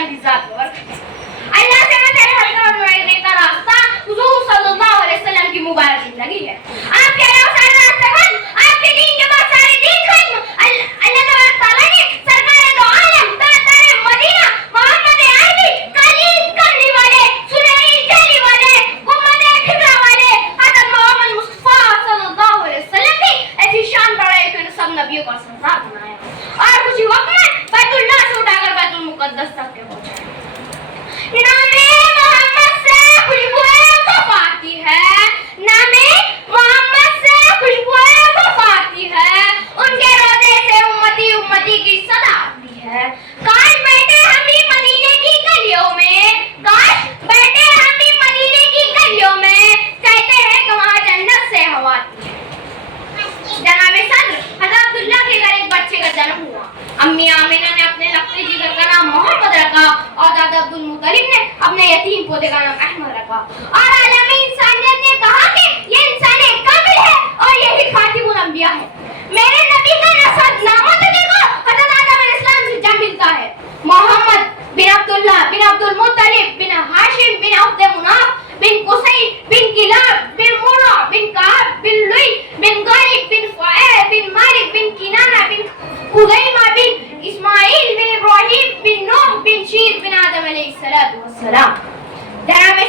وسلم کی ذات کو اللہ سے دیتا راستہ حضور صلی اللہ علیہ وسلم کی مبارک زندگی ہے. آپ کے علاوہ سارے راستے بند, آپ کے دین کے بعد سارے دین ختم. اللہ تبارک تعالیٰ نے سرکار دو عالم تاجدار مدینہ محمد عربی کلیم کرنے والے سنہری چہرے والے گنبد خضرا والے حضرت محمد مصطفیٰ صلی اللہ علیہ وسلم کی ایسی شان بڑھائی کہ انہیں سب نبیوں کا سردار بنایا اور کچھ وقت میں بیت اللہ سے اٹھا کر بیت المقدس تک کے پہنچایا. نام محمد سے خوشبوئیں وفاتی ہے, نام محمد سے خوشبوئیں وفاتی ہے, ان کے روضے سے امتی امتی کی صدا آتی ہے. کاش بیٹھے ہم بھی مدینے کی گلیوں میں, کاش بیٹھے ہم بھی مدینے کی گلیوں میں, کہتے ہیں کہ وہاں جنت سے ہوا آتی ہے. جناب صدر حضرت عبداللہ کے گھر ایک بچے کا جنم ہوا. امی آمینہ نے اپنے لقتے جگر کا نام محمد رکھا اور دادا عبدالمطلب نے اپنے یتیم پودے کا نام احمد رکھا. اور عالم انسانیت نے کہا کہ یہ انسان کامل ہے اور یہی خاتم الانبیاء ہے. میرے نبی کا نسب نامہ تو دیکھو, حضرت آدم علیہ السلام سے جا ملتا ہے. محمد بن عبداللہ بن عبدالمطلب بن ہاشم بن عبد مناف بن قصی بن کلاب بن مرہ بن کعب بن لوئی بن غالب بن فؤاد بن مالک بن کنانہ بن خزیمہ بن اسماعیل بن ابراہیم بن نوح بن شیر بن آدم علیہ السلام. جناب